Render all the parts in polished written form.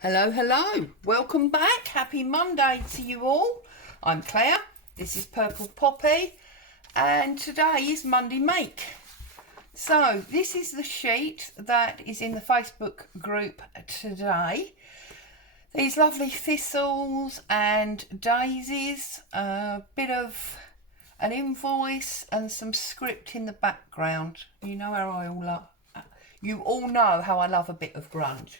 Hello, hello. Welcome back. Happy Monday to you all. I'm Claire. This is Purple Poppy. And today is Monday Make. So this is the sheet that is in the Facebook group today. These lovely thistles and daisies, a bit of an invoice and some script in the background. You know you all know how I love a bit of grunge.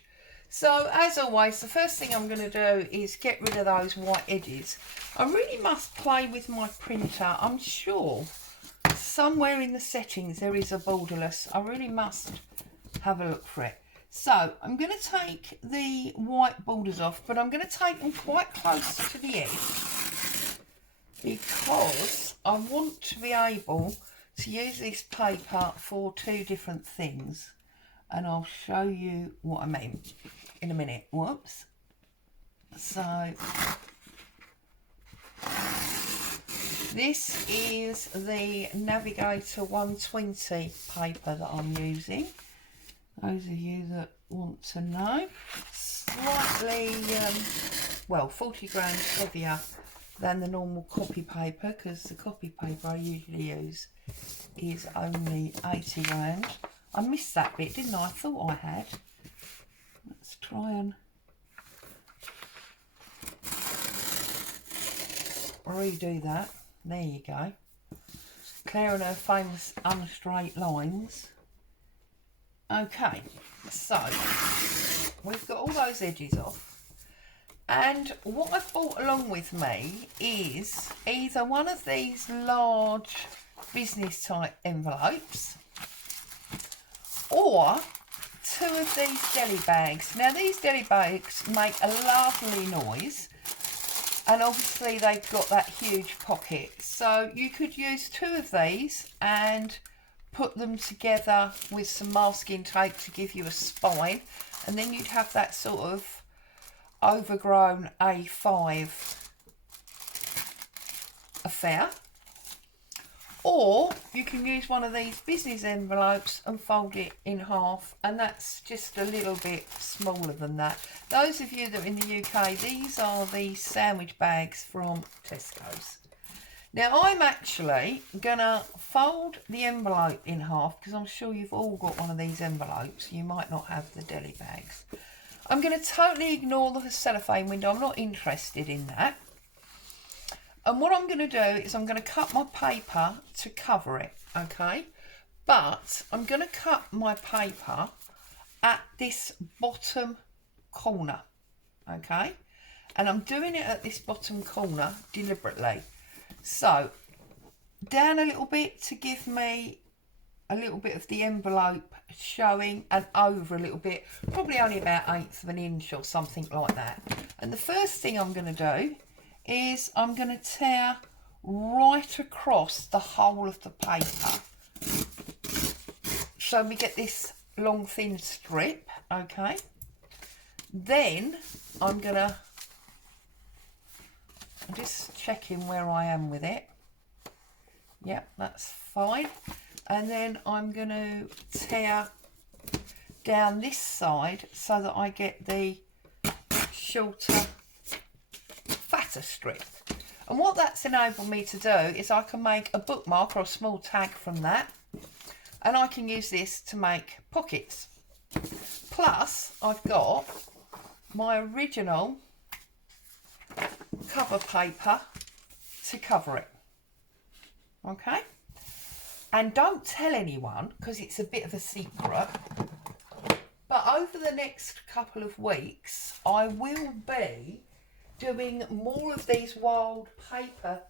So as always, the first thing I'm going to do is get rid of those white edges. I really must play with my printer. I'm sure somewhere in the settings there is a borderless. I really must have a look for it. So I'm going to take the white borders off, but I'm going to take them quite close to the edge because I want to be able to use this paper for two different things. And I'll show you what I mean in a minute. Whoops. So this is the Navigator 120 paper that I'm using. Those of you that want to know. Slightly, well, 40 grams heavier than the normal copy paper, because the copy paper I usually use is only 80 grams. I missed that bit, didn't I? I thought I had. Let's try and redo that. There you go. Claire and her famous unstraight lines. Okay, so we've got all those edges off. And what I've brought along with me is either one of these large business type envelopes or two of these deli bags. Now these deli bags make a lovely noise, and obviously they've got that huge pocket, so you could use two of these and put them together with some masking tape to give you a spine, and then you'd have that sort of overgrown A5 affair. Or you can use one of these business envelopes and fold it in half, and that's just a little bit smaller than that. Those of you that are in the UK, these are the sandwich bags from Tesco's. Now I'm actually gonna fold the envelope in half because I'm sure you've all got one of these envelopes. You might not have the deli bags. I'm going to totally ignore the cellophane window. I'm not interested in that. And what I'm going to do is I'm going to cut my paper to cover it, okay? But I'm going to cut my paper at this bottom corner, okay? And I'm doing it at this bottom corner deliberately. So down a little bit to give me a little bit of the envelope showing, and over a little bit, probably only about 1/8 of an inch or something like that. And the first thing I'm going to do is I'm going to tear right across the whole of the paper, so we get this long thin strip, okay? Then I'm just checking where I am with it. Yep, that's fine. And then I'm going to tear down this side so that I get the shorter, fatter strip. And what that's enabled me to do is I can make a bookmark or a small tag from that, and I can use this to make pockets. Plus I've got my original cover paper to cover it, okay? And don't tell anyone because it's a bit of a secret, but over the next couple of weeks I will be doing more of these wild paper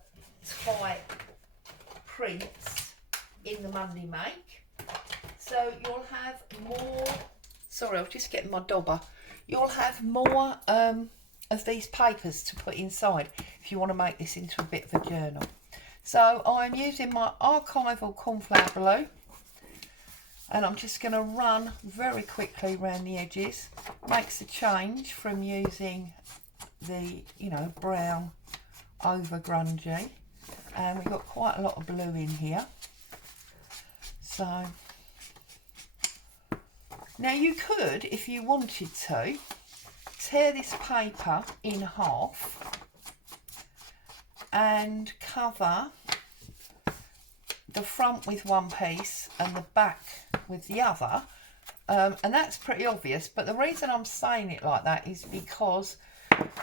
type prints in the Monday Make. So you'll have more, sorry, I was just getting my dobber. You'll have more of these papers to put inside if you want to make this into a bit of a journal. So I'm using my archival cornflower blue, and I'm just going to run very quickly around the edges. Makes a change from using the, brown over grungy, and we've got quite a lot of blue in here. So now you could, if you wanted to, tear this paper in half and cover the front with one piece and the back with the other. And that's pretty obvious, but the reason I'm saying it like that is because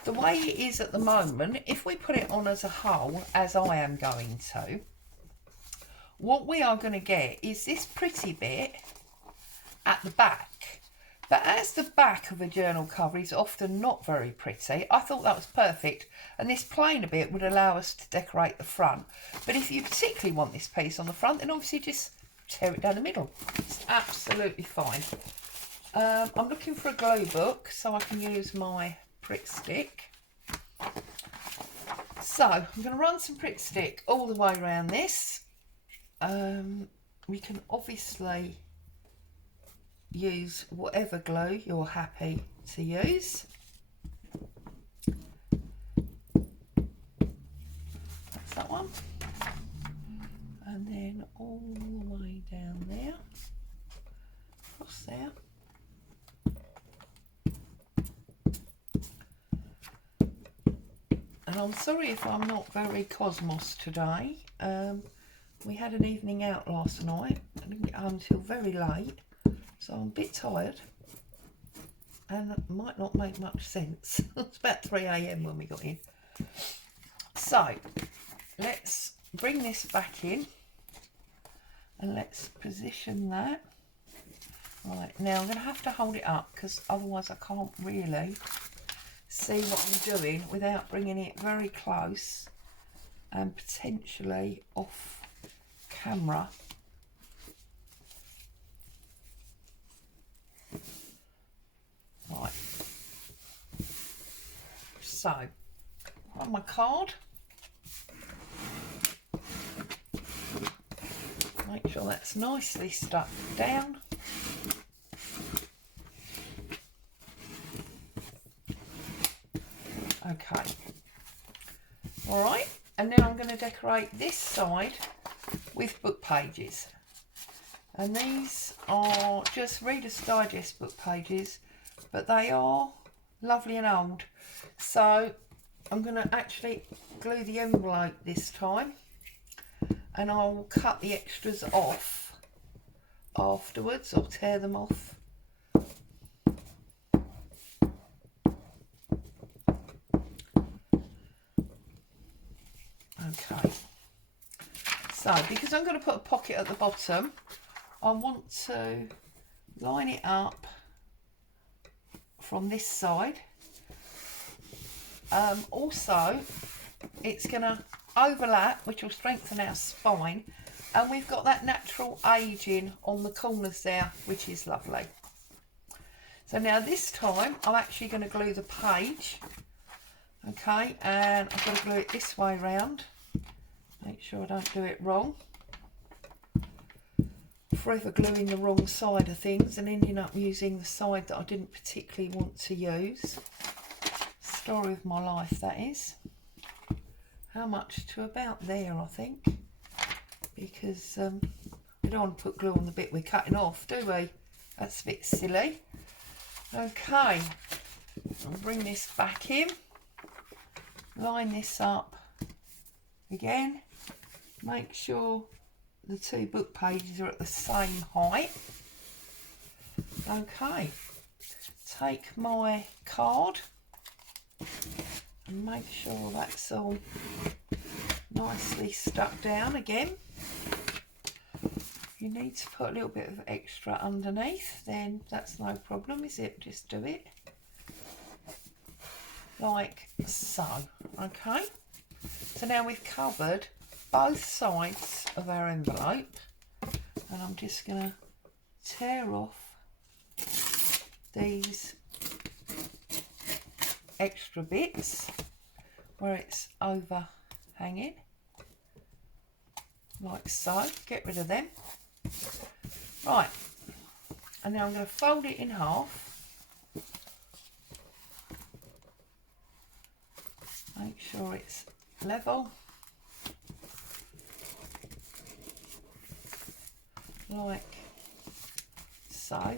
the way it is at the moment, if we put it on as a whole, as I am going to, what we are going to get is this pretty bit at the back. But as the back of a journal cover is often not very pretty, I thought that was perfect. And this plainer bit would allow us to decorate the front. But if you particularly want this piece on the front, then obviously just tear it down the middle. It's absolutely fine. I'm looking for a glue book so I can use my Pritt Stick. So I'm going to run some Pritt Stick all the way around this. We can obviously use whatever glue you're happy to use. That's that one. And then all the way down there, across there. And I'm sorry if I'm not very cosmos today. We had an evening out last night. I didn't get home till very late. So I'm a bit tired and it might not make much sense. It's about 3 AM when we got in. So let's bring this back in and let's position that. Right, now I'm going to have to hold it up because otherwise I can't really see what I'm doing without bringing it very close and potentially off camera. Right, so on my card, make sure that's nicely stuck down. Okay, all right, and now I'm going to decorate this side with book pages, and these are just Reader's Digest book pages, but they are lovely and old. So I'm going to actually glue the envelope this time, and I'll cut the extras off afterwards, or tear them off. Okay, so because I'm going to put a pocket at the bottom, I want to line it up from this side. Also, it's going to overlap, which will strengthen our spine, and we've got that natural aging on the corners there, which is lovely. So now this time I'm actually going to glue the page. Okay, and I've got to glue it this way round. Make sure I don't do it wrong. Forever gluing the wrong side of things and ending up using the side that I didn't particularly want to use. Story of my life, that is. How much to about there, I think, because we don't want to put glue on the bit we're cutting off, do we? That's a bit silly. Okay, I'll bring this back in, line this up again, make sure the two book pages are at the same height. Okay, take my card and make sure that's all nicely stuck down again. If you need to put a little bit of extra underneath, then that's no problem, is it? Just do it like so. Okay, so now we've covered both sides of our envelope, and I'm just going to tear off these extra bits where it's overhanging, like so. Get rid of them. Right, and now I'm going to fold it in half. Make sure it's level, like so,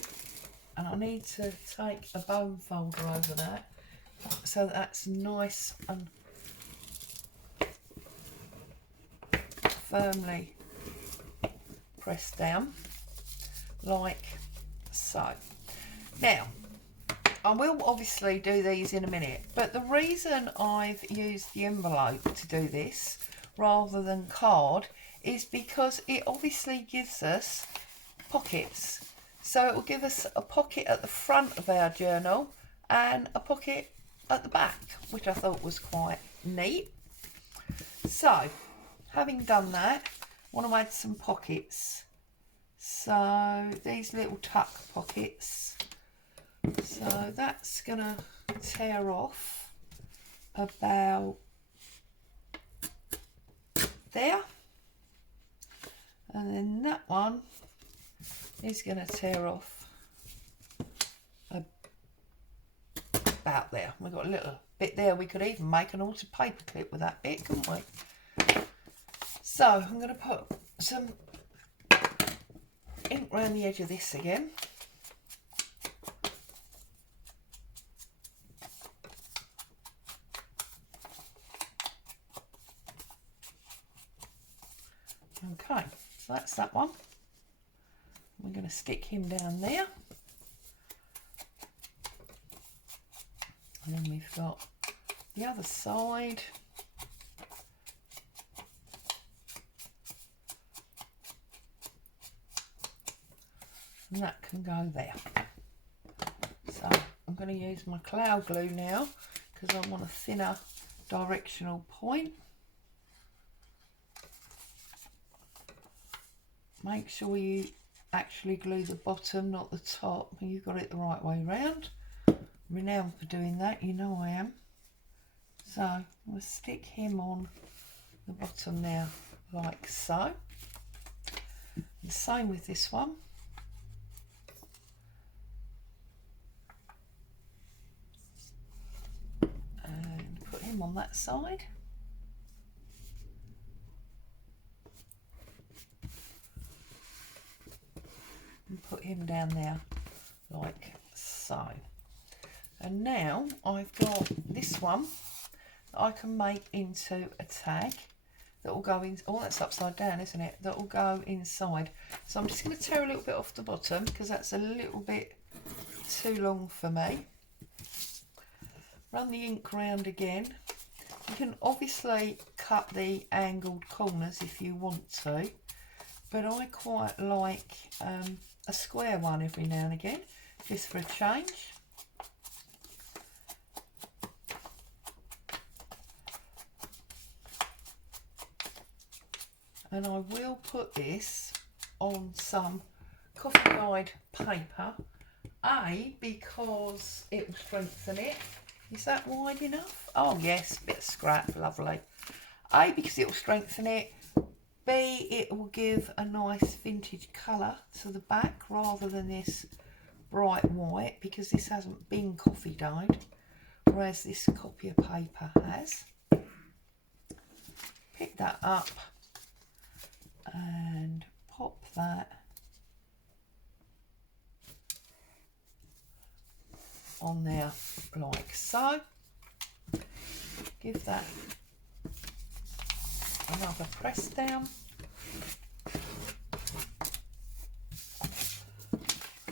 and I need to take a bone folder over that so that's nice and firmly pressed down like so. Now I will obviously do these in a minute, but the reason I've used the envelope to do this rather than card is because it obviously gives us pockets. So it will give us a pocket at the front of our journal and a pocket at the back, which I thought was quite neat. So having done that, I want to add some pockets. So these little tuck pockets. So that's going to tear off about there. And then that one is going to tear off about there. We've got a little bit there. We could even make an altered paper clip with that bit, couldn't we? So I'm going to put some ink around the edge of this again. Okay, so that's that one. We're going to stick him down there. And then we've got the other side. And that can go there. So I'm going to use my cloud glue now because I want a thinner directional point. Make sure you actually glue the bottom, not the top, and you've got it the right way round. Renowned for doing that, you know I am. So I'm going to stick him on the bottom now, like so. The same with this one. And put him on that side. And put him down there like so. And now I've got this one that I can make into a tag that will go in. Oh, that's upside down, isn't it? That will go inside. So I'm just going to tear a little bit off the bottom because that's a little bit too long for me. Run the ink round again. You can obviously cut the angled corners if you want to, but I quite like a square one every now and again, just for a change. And I will put this on some coffee guide paper, because it will strengthen it. Is that wide enough? Oh yes, bit of scrap, lovely. Because it will strengthen it. B, it will give a nice vintage colour to the back rather than this bright white, because this hasn't been coffee dyed, whereas this copier paper has. Pick that up and pop that on there like so. Give that another press down.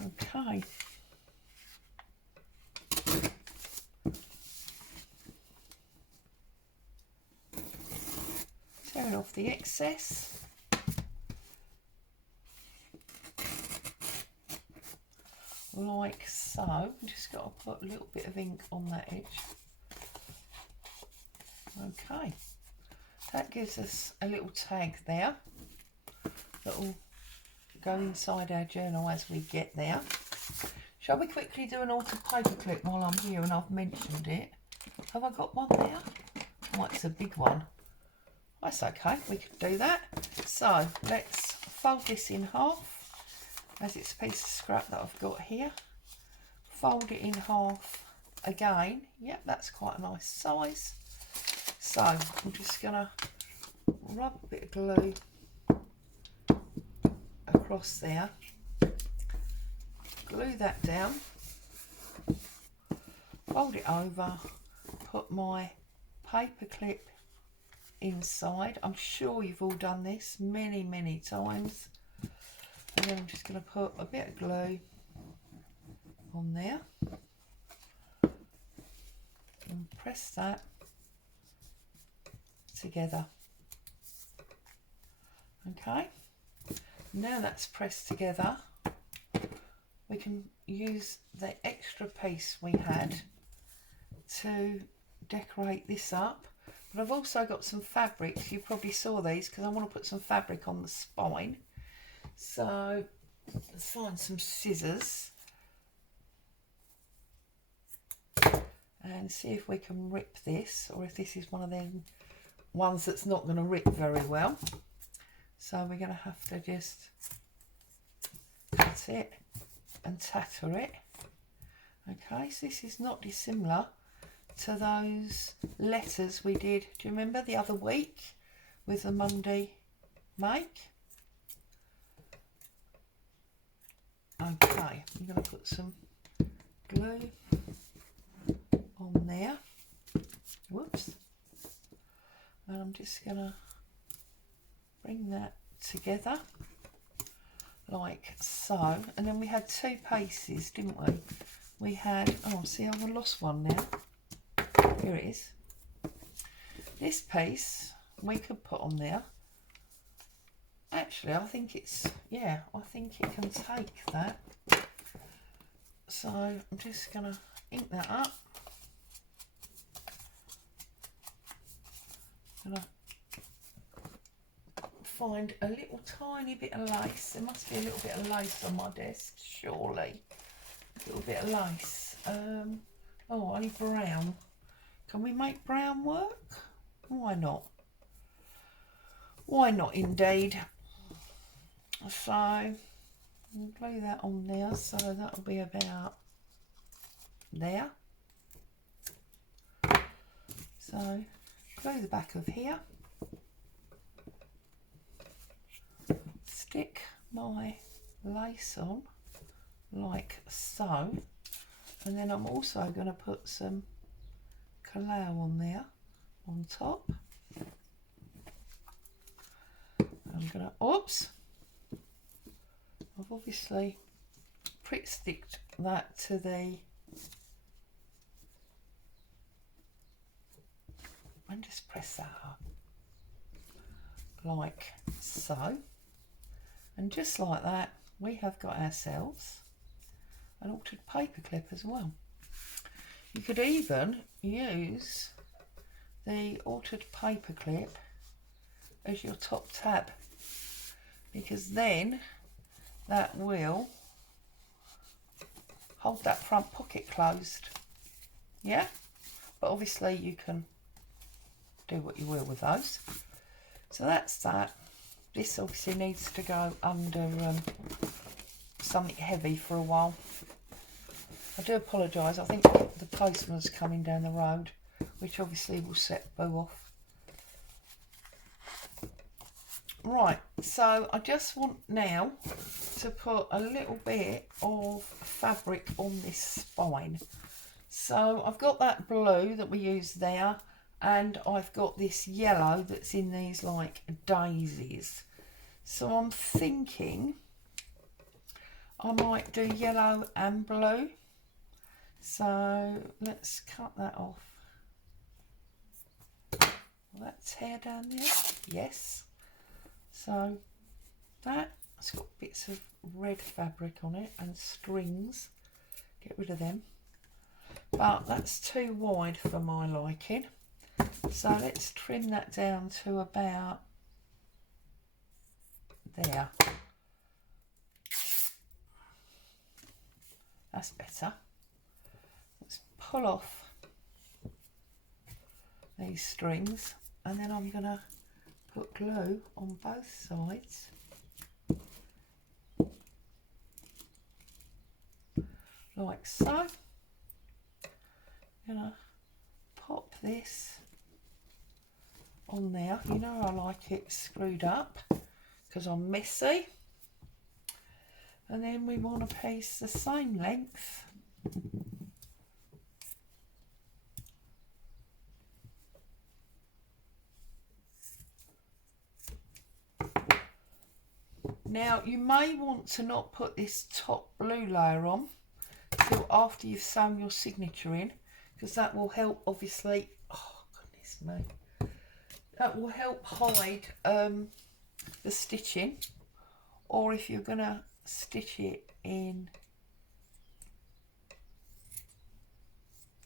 Okay. Tearing off the excess. Like so. Just got to put a little bit of ink on that edge. Okay. That gives us a little tag there that will go inside our journal as we get there. Shall we quickly do an altered paper clip while I'm here and I've mentioned it? Have I got one there? Oh, it's a big one. That's okay, we could do that. So let's fold this in half, as it's a piece of scrap that I've got here. Fold it in half again. Yep, that's quite a nice size. So I'm just gonna rub a bit of glue across there, glue that down, fold it over, put my paper clip inside. I'm sure you've all done this many times. And then I'm just going to put a bit of glue on there and press that together. Okay, now that's pressed together, we can use the extra piece we had to decorate this up. But I've also got some fabrics. You probably saw these because I want to put some fabric on the spine. So let's find some scissors and see if we can rip this, or if this is one of them ones that's not going to rip very well. So we're going to have to just cut it and tatter it. Okay, so this is not dissimilar to those letters we did, do you remember, the other week with the Monday make? Okay, I'm going to put some glue on there. Whoops. And I'm just going to bring that together like so. And then we had two pieces, didn't we? We had, oh, see, I've lost one now. Here it is. This piece we could put on there. Actually, I think it's, yeah, I think it can take that. So I'm just going to ink that up. Gonna find a little tiny bit of lace. There must be a little bit of lace on my desk, surely. A little bit of lace. Oh, only brown. Can we make brown work? Why not? Why not indeed? So we'll glue that on there, so that'll be about there. So glue the back of here, stick my lace on like so, and then I'm also going to put some Kalau on there on top. I'm going to, oops, I've obviously prick sticked that to the, and just press that up like so, and just like that we have got ourselves an altered paper clip as well. You could even use the altered paper clip as your top tab, because then that will hold that front pocket closed. Yeah, but obviously you can do what you will with those. So that's that. This obviously needs to go under something heavy for a while. I do apologise, I think the postman's coming down the road, which obviously will set Boo off. Right, so I just want now to put a little bit of fabric on this spine. So I've got that blue that we used there, and I've got this yellow that's in these like daisies. So I'm thinking I might do yellow and blue. So let's cut that off. Will that tear down there? Yes. So that's got bits of red fabric on it and strings. Get rid of them. But that's too wide for my liking. So let's trim that down to about there. That's better. Let's pull off these strings, and then I'm going to put glue on both sides. Like so. I'm going to pop this on there. You know I like it screwed up because I'm messy. And then we want a piece the same length Now you may want to not put this top blue layer on till after you've sewn your signature in, because that will help, obviously, oh goodness me, that will help hide the stitching. Or if you're going to stitch it in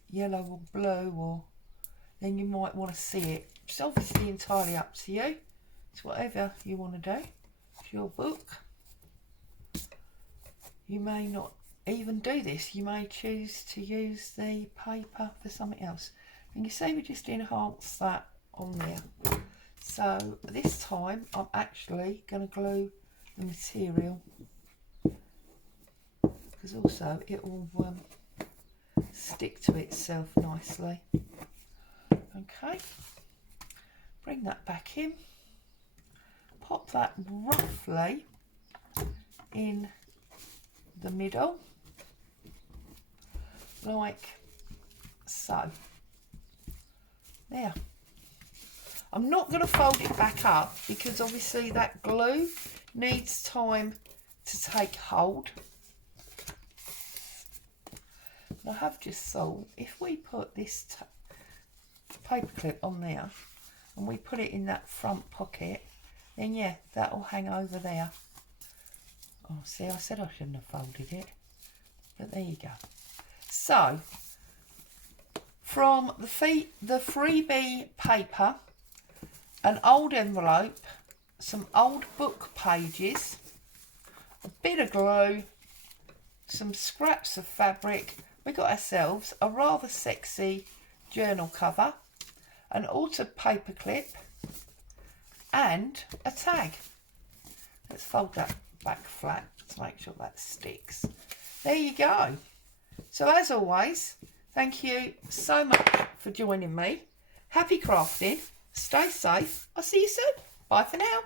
yellow or blue, or then you might want to see it. It's obviously entirely up to you. It's whatever you want to do. It's your book. You may not even do this. You may choose to use the paper for something else. And you see we just enhance that on there. So this time I'm actually going to glue the material, because also it will stick to itself nicely. Okay, bring that back in, pop that roughly in the middle like so. There. I'm not going to fold it back up because obviously that glue needs time to take hold. I have just thought, if we put this paper clip on there and we put it in that front pocket, then yeah, that will hang over there. Oh, see, I said I shouldn't have folded it, but there you go. So, from the freebie paper, an old envelope, some old book pages, a bit of glue, some scraps of fabric, we got ourselves a rather sexy journal cover, an altered paper clip, and a tag. Let's fold that back flat to make sure that sticks. There you go. So as always, thank you so much for joining me. Happy crafting. Stay safe. I'll see you soon. Bye for now.